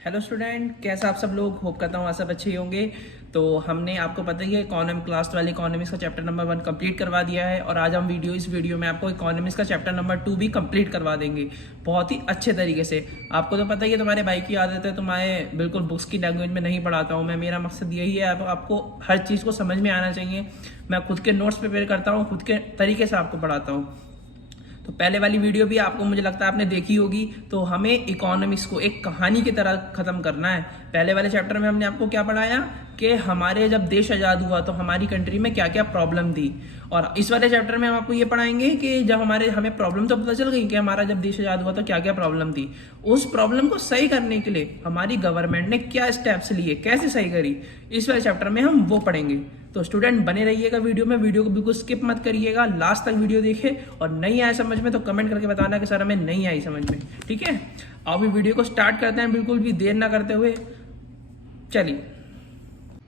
Hello student, कैसा आप सब लोग? होप करता हूँ आप सब अच्छे ही होंगे। तो हमने आपको पता ही है क्लास 12 इकोनॉमिक्स का चैप्टर नंबर 1 कंप्लीट करवा दिया है और आज हम इस वीडियो में आपको इकोनॉमिक्स का चैप्टर नंबर 2 भी कंप्लीट करवा देंगे बहुत ही अच्छे तरीके से। आपको तो पता ही है, तुम्हारे भाई की आदत है, तुम्हारे बिल्कुल बुक्स की लैंग्वेज में नहीं पढ़ाता हूँ मैं। मेरा मकसद यही है, आपको हर चीज़ को समझ में आना चाहिए। मैं खुद के नोट्स प्रिपेयर करता हूँ, खुद के तरीके से आपको पढ़ाता हूँ। तो पहले वाली वीडियो भी आपको मुझे लगता है आपने देखी होगी। तो हमें इकोनॉमिक्स को एक कहानी की तरह खत्म करना है। पहले वाले चैप्टर में हमने आपको क्या पढ़ाया कि हमारे जब देश आज़ाद हुआ तो हमारी कंट्री में क्या क्या प्रॉब्लम थी, और इस वाले चैप्टर में हम आपको ये पढ़ाएंगे कि जब हमें प्रॉब्लम तो पता चल गई कि हमारा जब देश आज़ाद हुआ तो क्या क्या प्रॉब्लम थी, उस प्रॉब्लम को सही करने के लिए हमारी गवर्नमेंट ने क्या स्टेप्स लिए, कैसे सही करी, इस वाले चैप्टर में हम वो पढ़ेंगे। तो स्टूडेंट बने रहिएगा वीडियो में, वीडियो को बिल्कुल स्किप मत करिएगा, लास्ट तक वीडियो देखें। और नहीं आया समझ में तो कमेंट करके बताना कि सर हमें नहीं आई समझ में, ठीक है? अब वीडियो को स्टार्ट करते हैं बिल्कुल भी देर ना करते हुए, चलिए।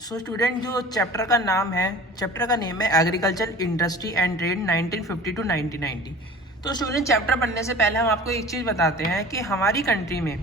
सो स्टूडेंट, जो चैप्टर का नाम है, चैप्टर का नेम है agriculture industry and trade 1950 to 1990। तो स्टूडेंट, चैप्टर पढ़ने से पहले हम आपको एक चीज़ बताते हैं कि हमारी कंट्री में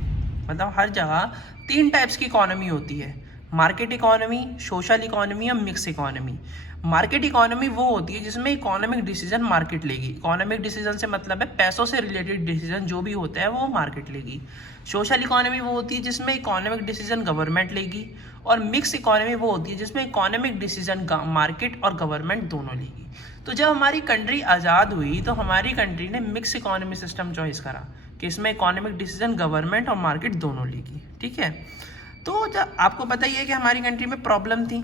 मतलब हर जगह 3 टाइप्स की इकोनॉमी होती है: मार्केट इकोनॉमी, सोशल इकोनॉमी और मिक्स इकोनॉमी। मार्केट इकोनॉमी वो होती है जिसमें इकोनॉमिक डिसीजन मार्केट लेगी। इकोनॉमिक डिसीजन से मतलब है पैसों से रिलेटेड डिसीजन जो भी होता है वो मार्केट लेगी। सोशल इकोनॉमी वो होती है जिसमें इकोनॉमिक डिसीजन गवर्नमेंट लेगी। और मिक्स इकोनॉमी वो होती है जिसमें इकोनॉमिक डिसीजन मार्केट और गवर्नमेंट दोनों लेगी। तो जब हमारी कंट्री आज़ाद हुई तो हमारी कंट्री ने मिक्स इकोनॉमी सिस्टम चॉइस करा कि इसमें इकोनॉमिक डिसीजन गवर्नमेंट और मार्केट दोनों लेगी, ठीक है? तो जब आपको पता ही है कि हमारी कंट्री में प्रॉब्लम थी,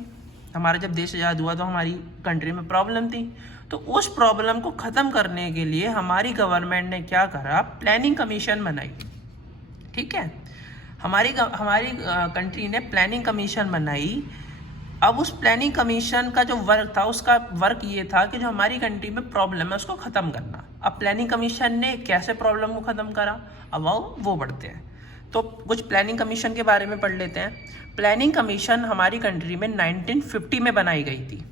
हमारा जब देश आज़ाद हुआ तो हमारी कंट्री में प्रॉब्लम थी। तो उस प्रॉब्लम को ख़त्म करने के लिए हमारी गवर्नमेंट ने क्या करा, प्लानिंग कमीशन बनाई, ठीक है? हमारी कंट्री ने प्लानिंग कमीशन बनाई। अब उस प्लानिंग कमीशन का जो वर्क था, उसका वर्क ये था कि जो हमारी कंट्री में प्रॉब्लम है उसको ख़त्म करना। अब प्लानिंग कमीशन ने कैसे प्रॉब्लम को ख़त्म करा, अब वो पढ़ते हैं। तो कुछ प्लानिंग कमीशन के बारे में पढ़ लेते हैं। प्लानिंग कमीशन हमारी कंट्री में 1950 में बनाई गई थी।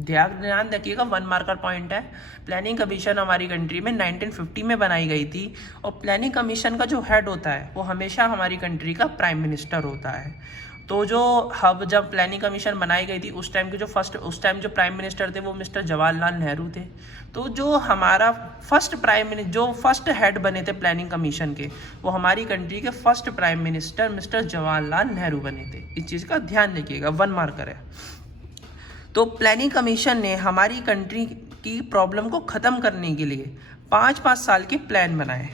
ध्यान रखिएगा, 1 मार्कर पॉइंट है। प्लानिंग कमीशन हमारी कंट्री में 1950 में बनाई गई थी। और प्लानिंग कमीशन का जो हेड होता है वो हमेशा हमारी कंट्री का प्राइम मिनिस्टर होता है। तो जब प्लानिंग कमीशन बनाई गई थी उस टाइम जो प्राइम मिनिस्टर थे वो मिस्टर जवाहरलाल नेहरू थे। तो जो हमारा फर्स्ट हेड बने थे प्लानिंग कमीशन के, वो हमारी कंट्री के first prime minister mister Jawaharlal Nehru बने थे। इस चीज़ का ध्यान रखिएगा, 1 मार्कर है। तो प्लानिंग कमीशन ने हमारी कंट्री की प्रॉब्लम को ख़त्म करने के लिए 5-5 साल के प्लान बनाए।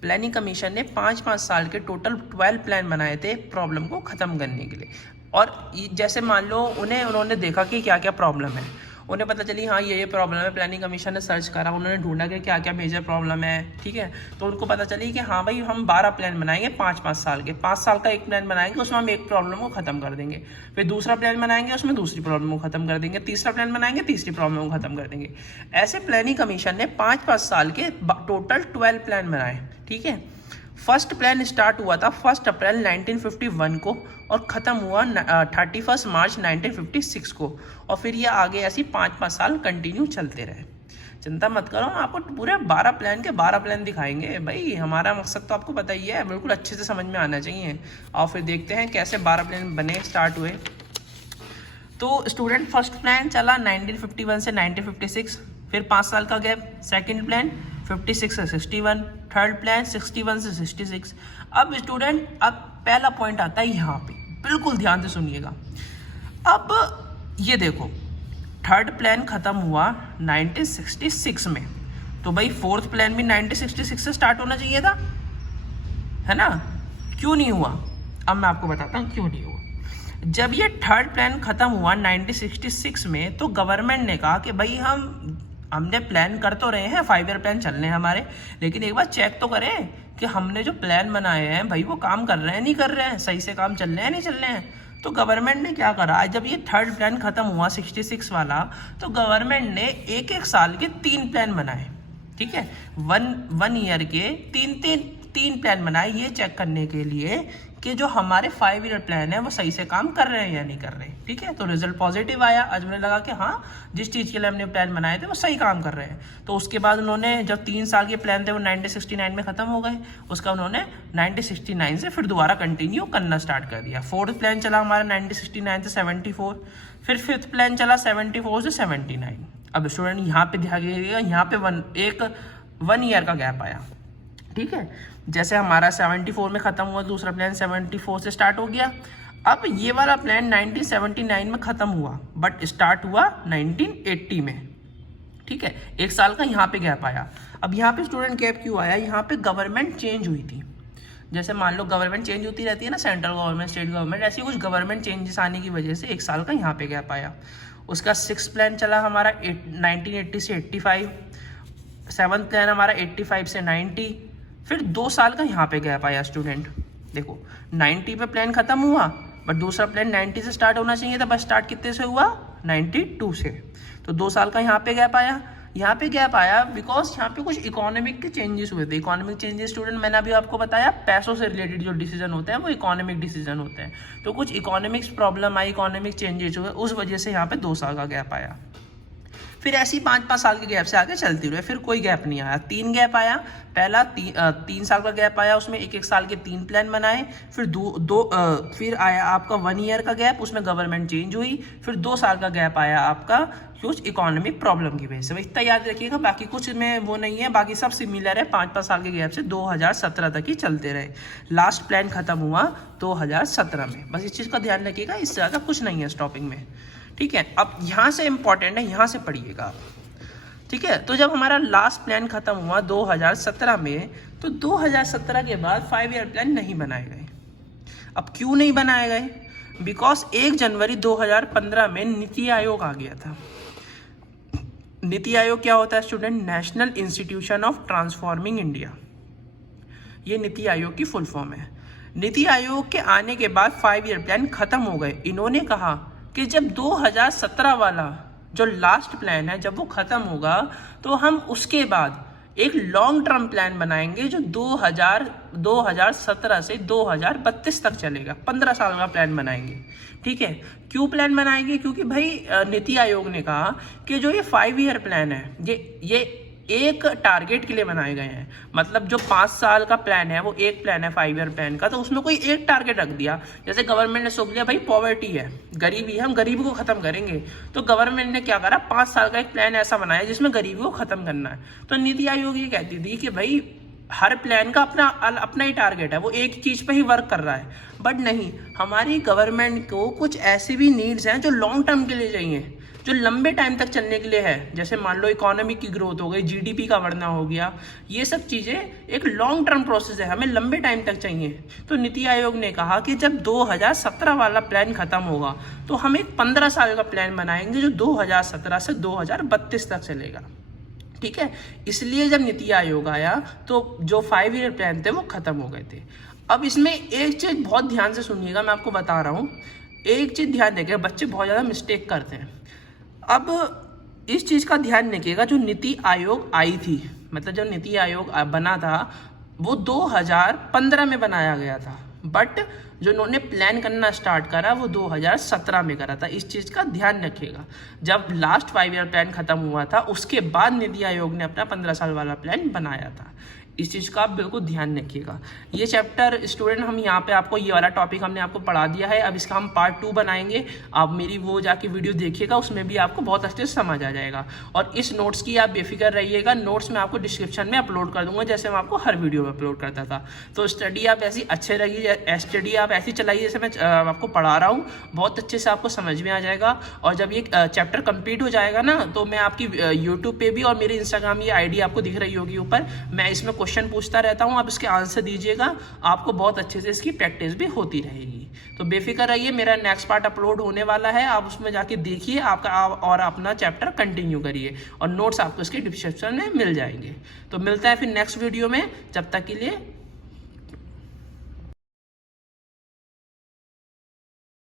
प्लानिंग कमीशन ने 5-5 साल के टोटल 12 प्लान बनाए थे प्रॉब्लम को ख़त्म करने के लिए। और जैसे मान लो उन्होंने देखा कि क्या क्या प्रॉब्लम है, उन्हें पता चली हाँ ये प्रॉब्लम है। प्लानिंग कमीशन ने सर्च करा, उन्होंने ढूंढा कि क्या क्या मेजर प्रॉब्लम है, ठीक है? तो उनको पता चली कि हाँ भाई, हम 12 प्लान बनाएंगे 5-5 साल के। 5 साल का एक प्लान बनाएंगे, उसमें हम एक प्रॉब्लम को खत्म कर देंगे। फिर दूसरा प्लान बनाएंगे, उसमें दूसरी प्रॉब्लम को खत्म कर देंगे। तीसरा प्लान बनाएंगे, तीसरी प्रॉब्लम को खत्म कर देंगे। ऐसे प्लानिंग कमीशन ने 5-5 साल के टोटल 12 प्लान बनाए, ठीक है? फर्स्ट प्लान स्टार्ट हुआ था 1 अप्रैल 1951 को और ख़त्म हुआ 31 मार्च 1956 को। और फिर ये आगे ऐसी 5-5 साल कंटिन्यू चलते रहे। चिंता मत करो, हम आपको पूरे 12 प्लान के 12 प्लान दिखाएंगे भाई। हमारा मकसद तो आपको पता ही है, बिल्कुल अच्छे से समझ में आना चाहिए। और फिर देखते हैं कैसे 12 प्लान बने, स्टार्ट हुए। तो स्टूडेंट, फर्स्ट प्लान चला 1951 से 1956, फिर 5 साल का गैप। सेकेंड प्लान 56 से 61, थर्ड प्लान 61 से 66। अब स्टूडेंट, अब पहला पॉइंट आता है यहाँ पे, बिल्कुल ध्यान से सुनिएगा। अब ये देखो, थर्ड प्लान खत्म हुआ 1966 में, तो भाई फोर्थ प्लान भी 1966 से स्टार्ट होना चाहिए था, है ना? क्यों नहीं हुआ? अब मैं आपको बताता हूँ क्यों नहीं हुआ। जब ये थर्ड प्लान खत्म हुआ 1966 में, तो गवर्नमेंट ने कहा कि भाई हमने प्लान कर तो रहे हैं, 5 ईयर प्लान चल रहे हैं हमारे, लेकिन एक बार चेक तो करें कि हमने जो प्लान बनाए हैं भाई वो काम कर रहे हैं नहीं कर रहे हैं, सही से काम चल रहे हैं नहीं चल रहे हैं। तो गवर्नमेंट ने क्या करा, जब ये थर्ड प्लान खत्म हुआ 66 वाला, तो गवर्नमेंट ने एक साल के 3 प्लान बनाए, ठीक है? 1 ईयर के 3 प्लान बनाए, ये चेक करने के लिए कि जो हमारे 5 ईयर प्लान है वो सही से काम कर रहे हैं या नहीं कर रहे। ठीक है, तो रिजल्ट पॉजिटिव आया। आज उन्हें लगा कि हाँ, जिस चीज़ के लिए हमने प्लान बनाए थे वो सही काम कर रहे हैं। तो उसके बाद उन्होंने जब 3 साल के प्लान थे वो 1969 में ख़त्म हो गए। उसका उन्होंने 1969 से फिर दोबारा कंटिन्यू करना स्टार्ट कर दिया। 4th प्लान चला हमारा 1969 से 74, फिर 5th प्लान चला 74 से 79। अब स्टूडेंट यहाँ पे ध्यान दीजिएगा, यहाँ पे 1 ईयर का गैप आया। ठीक है, जैसे हमारा 74 में ख़त्म हुआ, दूसरा प्लान 74 से स्टार्ट हो गया। अब ये वाला प्लान 1979 में ख़त्म हुआ बट स्टार्ट हुआ 1980 में। ठीक है, 1 साल का यहाँ पे गैप आया। अब यहाँ पे स्टूडेंट गैप क्यों आया? यहाँ पे गवर्नमेंट चेंज हुई थी। जैसे मान लो गवर्नमेंट चेंज होती रहती है ना, सेंट्रल गवर्नमेंट, स्टेट गवर्नमेंट, ऐसी कुछ गवर्नमेंट चेंजेस आने की वजह से 1 साल का यहाँ पे गैप आया। उसका 6th प्लान चला हमारा 1980 से 85, 7th प्लान हमारा 85 से 90, फिर 2 साल का यहाँ पे गैप आया। स्टूडेंट देखो, 90 पे प्लान खत्म हुआ बट दूसरा प्लान 90 से स्टार्ट होना चाहिए था, बस स्टार्ट कितने से हुआ? 92 से। तो 2 साल का यहाँ पे गैप आया। यहाँ पे गैप आया बिकॉज यहाँ पे कुछ इकोनॉमिक के चेंजेस हुए थे। इकोनॉमिक चेंजेस स्टूडेंट मैंने अभी आपको बताया, पैसों से रिलेटेड जो डिसीजन होते हैं वो इकोनॉमिक डिसीजन होते हैं। तो कुछ इकोनॉमिक्स प्रॉब्लम आई, इकोनॉमिक चेंजेस हुए, उस वजह से यहाँ पे 2 साल का गैप आया। फिर ऐसी 5-5 साल के गैप से आगे चलती रही, फिर कोई गैप नहीं आया। 3 गैप आया। पहला 3 साल का गैप आया, उसमें 1-1 साल के 3 प्लान बनाए। फिर फिर आया आपका 1 ईयर का गैप, उसमें गवर्नमेंट चेंज हुई। फिर 2 साल का गैप आया आपका कुछ इकोनॉमिक प्रॉब्लम की वजह से। इतना याद रखिएगा, बाकी कुछ में वो नहीं है, बाकी सब सिमिलर है। 5-5 साल के गैप से 2017 तक ही चलते रहे। लास्ट प्लान खत्म हुआ 2017 में। बस इस चीज़ का ध्यान रखिएगा, इससे ज़्यादा कुछ नहीं है इस टॉपिक में। ठीक है, अब यहाँ से इम्पॉर्टेंट है, यहाँ से पढ़िएगा। ठीक है, तो जब हमारा लास्ट प्लान खत्म हुआ 2017 में, तो 2017 के बाद 5 ईयर प्लान नहीं बनाए गए। अब क्यों नहीं बनाए गए? बिकॉज 1 जनवरी 2015 में नीति आयोग आ गया था। नीति आयोग क्या होता है student? National institution of transforming India. ये नीति आयोग की फुल फॉर्म है। नीति आयोग के आने के बाद 5 ईयर प्लान खत्म हो गए। इन्होंने कहा कि जब 2017 वाला जो लास्ट प्लान है जब वो ख़त्म होगा तो हम उसके बाद एक लॉन्ग टर्म प्लान बनाएंगे जो 2017 से 2032 तक चलेगा। 15 साल का प्लान बनाएंगे। ठीक है, क्यों प्लान बनाएंगे? क्योंकि भाई नीति आयोग ने कहा कि जो ये 5 ईयर प्लान है ये एक टारगेट के लिए बनाए गए हैं। मतलब जो 5 साल का प्लान है वो एक प्लान है 5 ईयर प्लान का, तो उसमें कोई एक टारगेट रख दिया। जैसे गवर्नमेंट ने सोच लिया भाई पॉवर्टी है, गरीबी है, हम गरीबी को खत्म करेंगे, तो गवर्नमेंट ने क्या करा, 5 साल का एक प्लान ऐसा बनाया जिसमें गरीबी को खत्म करना है। तो नीति आयोग ये कहती थी कि भाई हर प्लान का अपना ही टारगेट है, वो एक चीज पे ही वर्क कर रहा है। बट नहीं, हमारी गवर्नमेंट को कुछ ऐसी भी नीड्स हैं जो लॉन्ग टर्म के लिए चाहिए, जो लंबे टाइम तक चलने के लिए है। जैसे मान लो इकोनॉमी की ग्रोथ हो गई, जीडीपी का बढ़ना हो गया, ये सब चीज़ें एक लॉन्ग टर्म प्रोसेस है, हमें लंबे टाइम तक चाहिए। तो नीति आयोग ने कहा कि जब 2017 वाला प्लान खत्म होगा तो हम एक 15 साल का प्लान बनाएंगे जो 2017 से 2032 तक चलेगा। ठीक है, इसलिए जब नीति आयोग आया तो जो 5 ईयर प्लान थे वो खत्म हो गए थे। अब इसमें एक चीज़ बहुत ध्यान से सुनिएगा, मैं आपको बता रहा हूँ, एक चीज़ ध्यान रखिएगा, बच्चे बहुत ज़्यादा मिस्टेक करते हैं। अब इस चीज़ का ध्यान रखिएगा, जो नीति आयोग आई थी, मतलब जब नीति आयोग बना था वो 2015 में बनाया गया था, बट जो उन्होंने प्लान करना स्टार्ट करा वो 2017 में करा था। इस चीज़ का ध्यान रखिएगा। जब लास्ट 5 ईयर प्लान खत्म हुआ था उसके बाद नीति आयोग ने अपना 15 साल वाला प्लान बनाया था। इस चीज़ का आप बिल्कुल ध्यान रखिएगा। ये चैप्टर स्टूडेंट हम यहाँ पे आपको ये वाला टॉपिक हमने आपको पढ़ा दिया है। अब इसका हम पार्ट 2 बनाएंगे, आप मेरी वो जाके वीडियो देखिएगा, उसमें भी आपको बहुत अच्छे से समझ आ जाएगा। और इस नोट्स की आप बेफिक्र रहिएगा, नोट्स मैं आपको डिस्क्रिप्शन में अपलोड कर दूंगा जैसे मैं आपको हर वीडियो में अपलोड करता था। तो स्टडी आप ऐसी अच्छे रहिए, स्टडी आप ऐसी चलाइए जैसे मैं आपको पढ़ा रहा हूँ, बहुत अच्छे से आपको समझ में आ जाएगा। और जब ये चैप्टर कंप्लीट हो जाएगा ना तो मैं आपकी यूट्यूब पे भी और मेरे इंस्टाग्राम ये ID आपको दिख रही होगी ऊपर, मैं इसमें क्वेश्चन पूछता रहता हूँ, आप इसके आंसर दीजिएगा, आपको बहुत अच्छे से इसकी प्रैक्टिस भी होती रहेगी। तो बेफिक्र रहिए, मेरा नेक्स्ट पार्ट अपलोड होने वाला है, आप उसमें जाके देखिए आपका और अपना चैप्टर कंटिन्यू करिए, और नोट्स आपको इसके डिस्क्रिप्शन में मिल जाएंगे। तो मिलता है फिर नेक्स्ट वीडियो में, जब तक के लिए